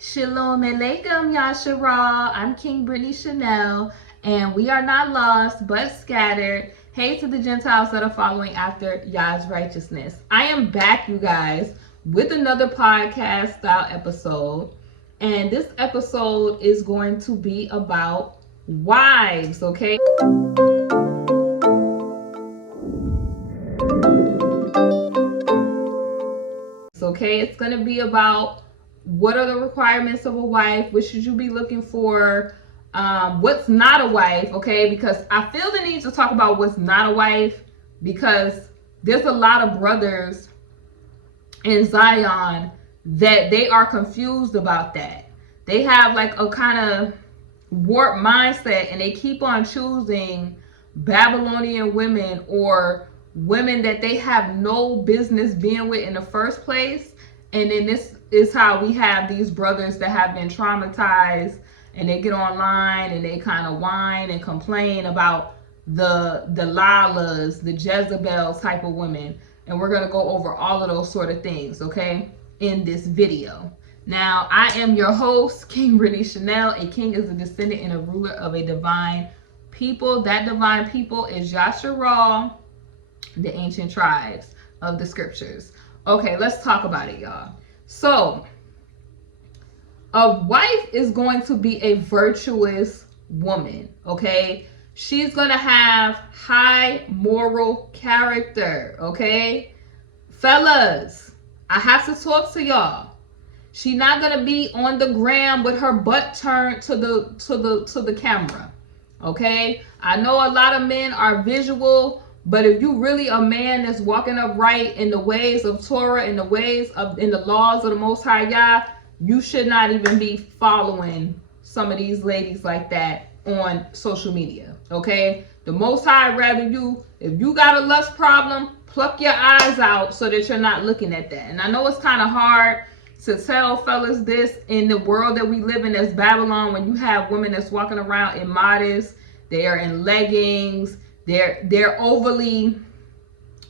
Shalom Aleichem Yasharal. I'm King Brittany Chanel, and we are not lost but scattered. Hey to the Gentiles that are following after Yah's righteousness. I am back, you guys, with another podcast style episode. And this episode is going to be about wives, okay? Okay, it's going to be about what are the requirements of a wife, what should you be looking for, what's not a wife, okay? Because I feel the need to talk about what's not a wife, because there's a lot of brothers in Zion that they are confused about that. They have like a kind of warped mindset, and they keep on choosing Babylonian women or women that they have no business being with in the first place. And then this is how we have these brothers that have been traumatized, and they get online and they kind of whine and complain about the Lilas, the Jezebels type of women. And we're going to go over all of those sort of things, okay, in this video. Now, I am your host, King Brittany Chanel. A king is a descendant and a ruler of a divine people. That divine people is Yasharal, the ancient tribes of the scriptures. Okay, let's talk about it, y'all. So, a wife is going to be a virtuous woman, okay? She's going to have high moral character, okay? Fellas, I have to talk to y'all. She's not gonna be on the gram with her butt turned to the camera. Okay? I know a lot of men are visual, but if you really a man that's walking upright in the ways of Torah, in the laws of the Most High Yah, you should not even be following some of these ladies like that on social media. Okay? The Most High rather you, if you got a lust problem, pluck your eyes out so that you're not looking at that. And I know it's kind of hard to tell fellas this in the world that we live in as Babylon, when you have women that's walking around immodest, they are in leggings, they're overly,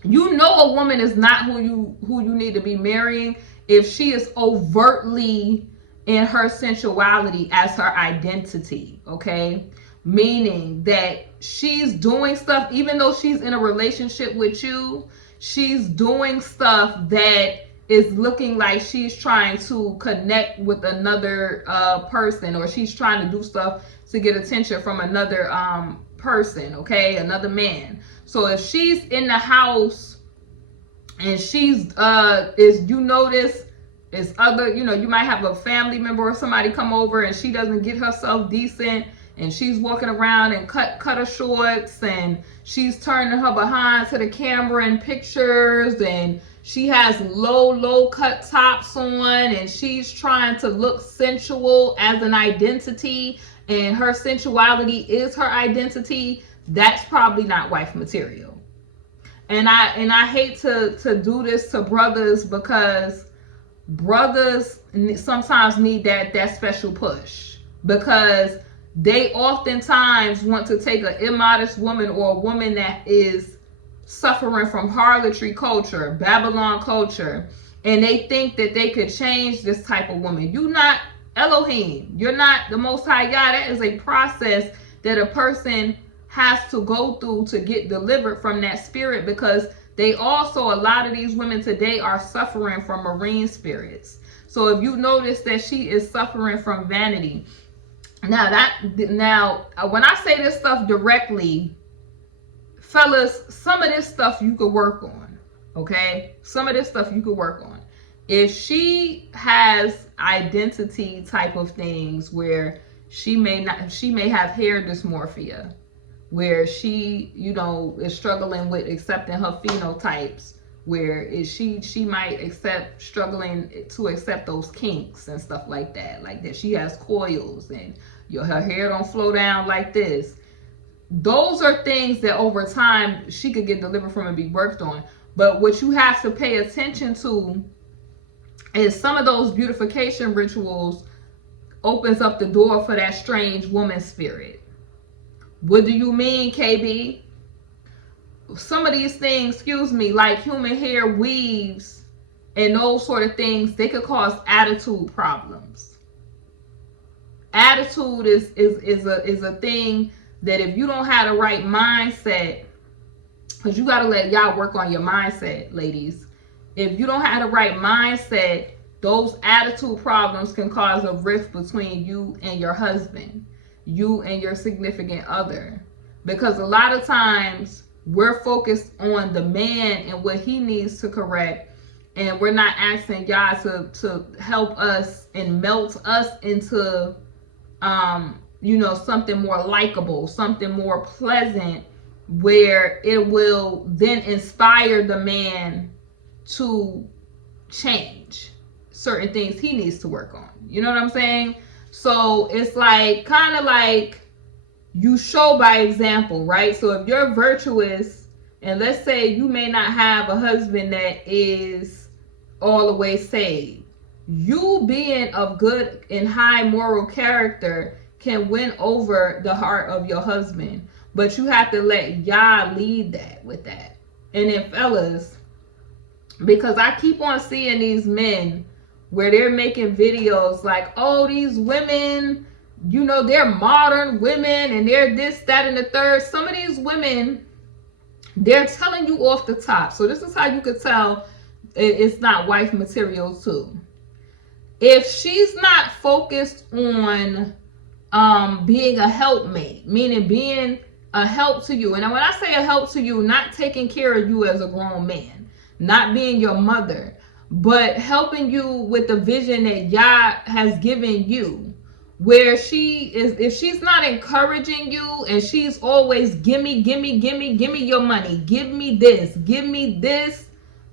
you know, a woman is not who you need to be marrying if she is overtly in her sensuality as her identity, okay? Meaning that she's doing stuff, even though she's in a relationship with you, she's doing stuff that is looking like she's trying to connect with another person, or she's trying to do stuff to get attention from another person, okay, another man. So if she's in the house and she's is, you notice, is other, you know, you might have a family member or somebody come over and she doesn't get herself decent, and she's walking around and cut her shorts, and she's turning her behind to the camera in pictures, and she has low cut tops on, and she's trying to look sensual as an identity, and her sensuality is her identity. That's probably not wife material. And I hate to do this to brothers, because brothers sometimes need that special push, because they oftentimes want to take an immodest woman, or a woman that is suffering from harlotry culture, Babylon culture, and they think that they could change this type of woman. You're not Elohim. You're not the Most High God. That is a process that a person has to go through to get delivered from that spirit, because they also, a lot of these women today are suffering from marine spirits. So if you notice that she is suffering from vanity, now when I say this stuff directly, fellas, some of this stuff you could work on, okay? Some of this stuff you could work on. If she has identity type of things where she may have hair dysmorphia, where she, you know, is struggling with accepting her phenotypes, where she might struggling to accept those kinks and stuff like that she has coils and her hair don't flow down like this. Those are things that over time she could get delivered from and be worked on. But what you have to pay attention to is some of those beautification rituals opens up the door for that strange woman spirit. What do you mean, KB? Some of these things, like human hair weaves and those sort of things, they could cause attitude problems. attitude is a thing that if you don't have the right mindset, because you got to let y'all work on your mindset, ladies. If you don't have the right mindset, those attitude problems can cause a rift between you and your husband, you and your significant other. Because a lot of times we're focused on the man and what he needs to correct, and we're not asking y'all to help us and melt us into something more likable, something more pleasant, where it will then inspire the man to change certain things he needs to work on. You know what I'm saying? So it's like kind of like you show by example, right? So if you're virtuous, and let's say you may not have a husband that is all the way saved, you being of good and high moral character can win over the heart of your husband. But you have to let Yah lead that with that. And then fellas, because I keep on seeing these men where they're making videos like, oh, these women, they're modern women and they're this, that, and the third. Some of these women, they're telling you off the top. So this is how you could tell it's not wife material too. If she's not focused on being a helpmate, meaning being a help to you. And when I say a help to you, not taking care of you as a grown man, not being your mother, but helping you with the vision that Yah has given you. Where if she's not encouraging you and she's always give me your money, give me this,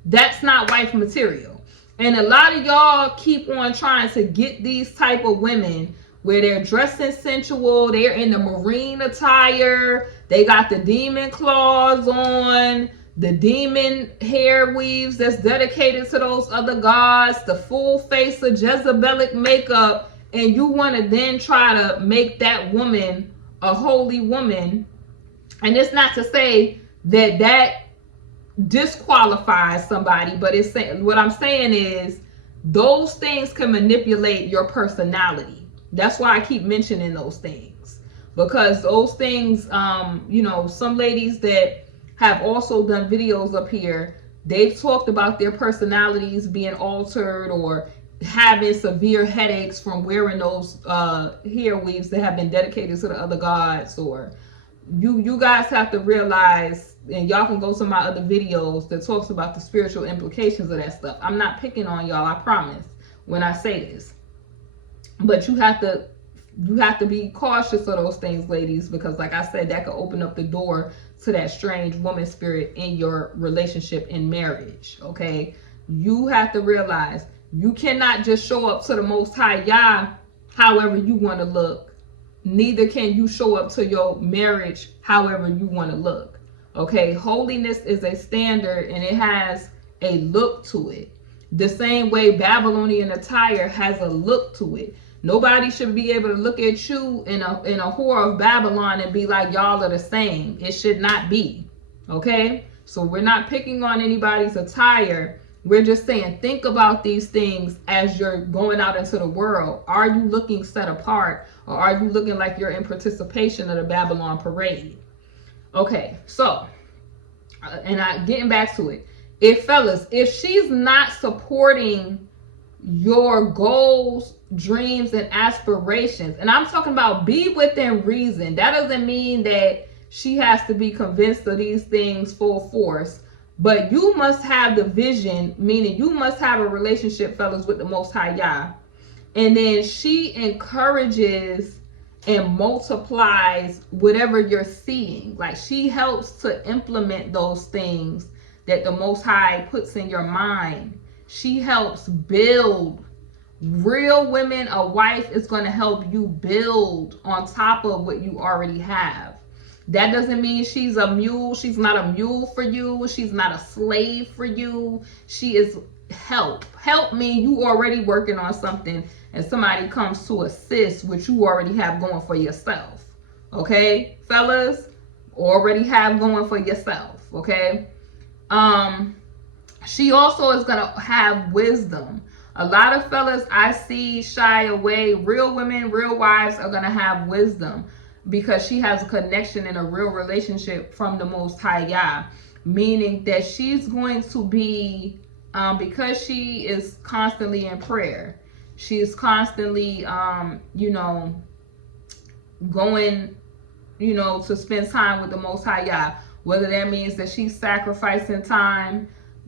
that's not wife material. And a lot of y'all keep on trying to get these type of women where they're dressing sensual, they're in the marine attire, they got the demon claws on, the demon hair weaves that's dedicated to those other gods, the full face of Jezebelic makeup, and you want to then try to make that woman a holy woman. And it's not to say that disqualifies somebody, but what I'm saying is those things can manipulate your personality. That's why I keep mentioning those things, because those things, some ladies that have also done videos up here, they've talked about their personalities being altered or having severe headaches from wearing those hair weaves that have been dedicated to the other gods. Or you guys have to realize, and y'all can go to my other videos that talks about the spiritual implications of that stuff. I'm not picking on y'all, I promise, when I say this. But you have to be cautious of those things, ladies, because like I said, that could open up the door to that strange woman spirit in your relationship in marriage. Okay, you have to realize you cannot just show up to the Most High Yah however you want to look. Neither can you show up to your marriage however you want to look. Okay, holiness is a standard and it has a look to it. The same way Babylonian attire has a look to it. Nobody should be able to look at you in a whore of Babylon and be like, y'all are the same. It should not be. Okay? So we're not picking on anybody's attire. We're just saying, think about these things as you're going out into the world. Are you looking set apart, or are you looking like you're in participation of the Babylon parade? Okay, so, getting back to it. If she's not supporting your goals, dreams, and aspirations, and I'm talking about be within reason. That doesn't mean that she has to be convinced of these things full force, but you must have the vision, meaning you must have a relationship, fellas, with the Most High Yah. And then she encourages and multiplies whatever you're seeing. Like, she helps to implement those things that the Most High puts in your mind. She helps build. Real women, a wife is going to help you build on top of what you already have. That doesn't mean she's a mule. She's not a mule for you. She's not a slave for you. She is help. Help mean you already working on something and somebody comes to assist what you already have going for yourself. Okay, fellas, already have going for yourself. Okay. She also is going to have wisdom. A lot of fellas I see shy away. Real women, real wives are going to have wisdom because she has a connection in a real relationship from the Most High Yah. Meaning that she's going to be, because she is constantly in prayer. She's constantly, going, to spend time with the Most High Yah. Whether that means that she's sacrificing time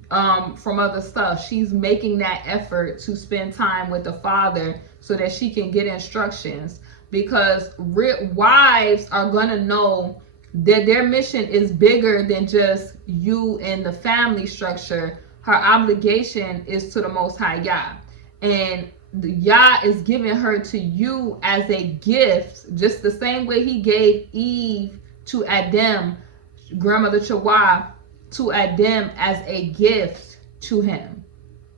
from other stuff. She's making that effort to spend time with the Father so that she can get instructions. Because wives are going to know that their mission is bigger than just you and the family structure. Her obligation is to the Most High Yah. And Yah is giving her to you as a gift, just the same way he gave Eve to Adam, grandmother Chawah, to Adam as a gift to him,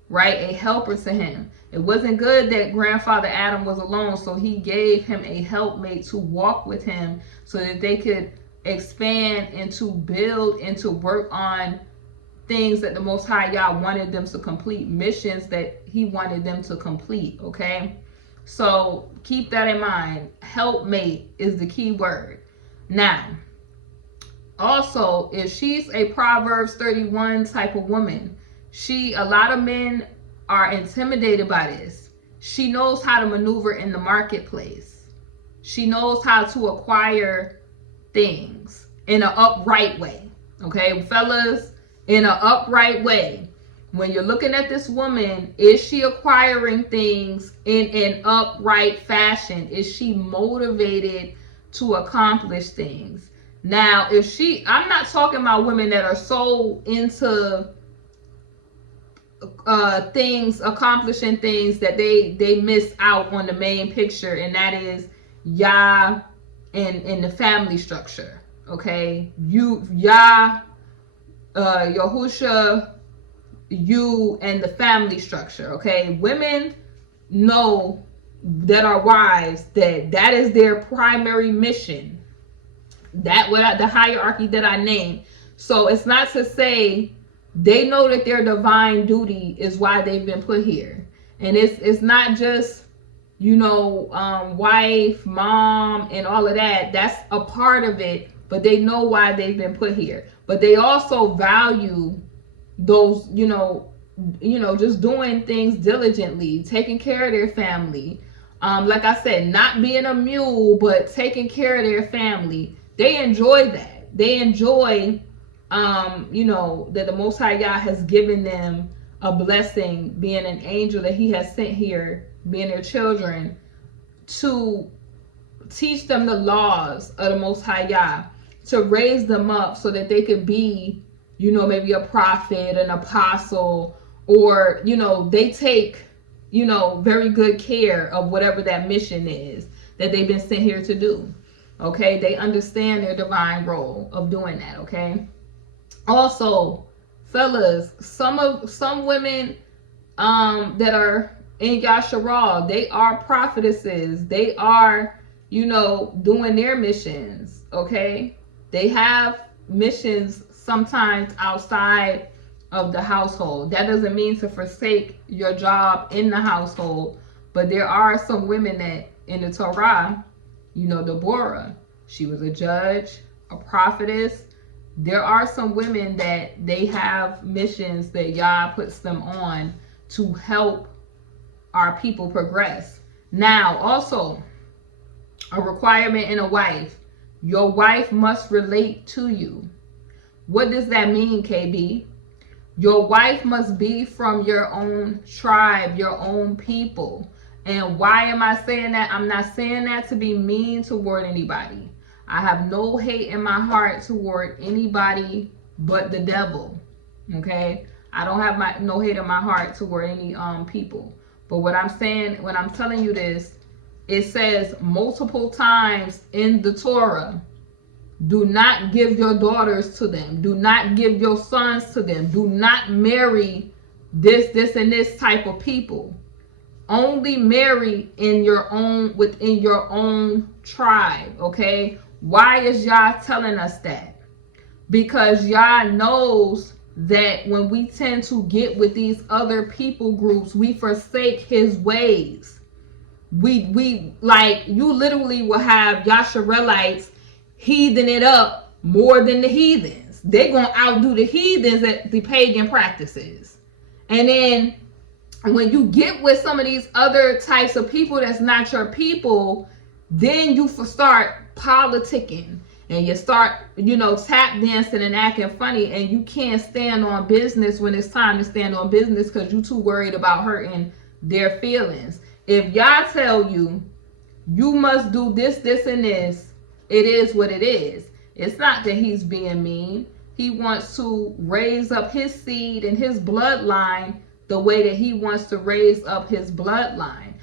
right? A helper to him. It wasn't good that grandfather Adam was alone, so he gave him a helpmate to walk with him so that they could expand and to build and to work on things that the Most High Yah wanted them to complete, missions that he wanted them to complete, okay? So keep that in mind. Helpmate is the key word. Now, also, if she's a Proverbs 31 type of woman, a lot of men are intimidated by this. She knows how to maneuver in the marketplace. She knows how to acquire things in an upright way. Okay, fellas, in an upright way. When you're looking at this woman, is she acquiring things in an upright fashion? Is she motivated to accomplish things? Now, I'm not talking about women that are so into things, accomplishing things that they miss out on the main picture, and that is Yah and the family structure. Okay, Yah, Yahusha, you, and the family structure. Okay, women know that are wives that is their primary mission. That without the hierarchy that I named. So it's not to say they know that their divine duty is why they've been put here. And it's not just, wife, mom, and all of that. That's a part of it, but they know why they've been put here. But they also value those, just doing things diligently, taking care of their family. Like I said, not being a mule, but taking care of their family. They enjoy that. They enjoy, that the Most High Yah has given them a blessing, being an angel that he has sent here, being their children, to teach them the laws of the Most High Yah, to raise them up so that they could be, maybe a prophet, an apostle, or, they take, very good care of whatever that mission is that they've been sent here to do. Okay, they understand their divine role of doing that. Okay. Also, fellas, some women that are in Yasharal, they are prophetesses. They are, doing their missions. Okay, they have missions sometimes outside of the household. That doesn't mean to forsake your job in the household, but there are some women that in the Torah, Deborah, she was a judge, a prophetess. There are some women that they have missions that Yah puts them on to help our people progress. Now, also, a requirement in a wife. Your wife must relate to you. What does that mean, KB? Your wife must be from your own tribe, your own people. And why am I saying that? I'm not saying that to be mean toward anybody. I have no hate in my heart toward anybody but the devil. Okay? I don't have no hate in my heart toward any people. But what I'm saying, when I'm telling you this, it says multiple times in the Torah, do not give your daughters to them. Do not give your sons to them. Do not marry this, and this type of people. Only marry within your own tribe, okay? Why is Yah telling us that? Because Yah knows that when we tend to get with these other people groups, we forsake his ways. We like, you literally will have Yasharelites heathen it up more than the heathens. They're gonna outdo the heathens at the pagan practices. And then when you get with some of these other types of people that's not your people, then you start politicking and you start, tap dancing and acting funny, and you can't stand on business when it's time to stand on business because you're too worried about hurting their feelings. If y'all tell you, you must do this, this, and this, it is what it is. It's not that he's being mean. He wants to raise up his seed and his bloodline the way that he wants to raise up his bloodline.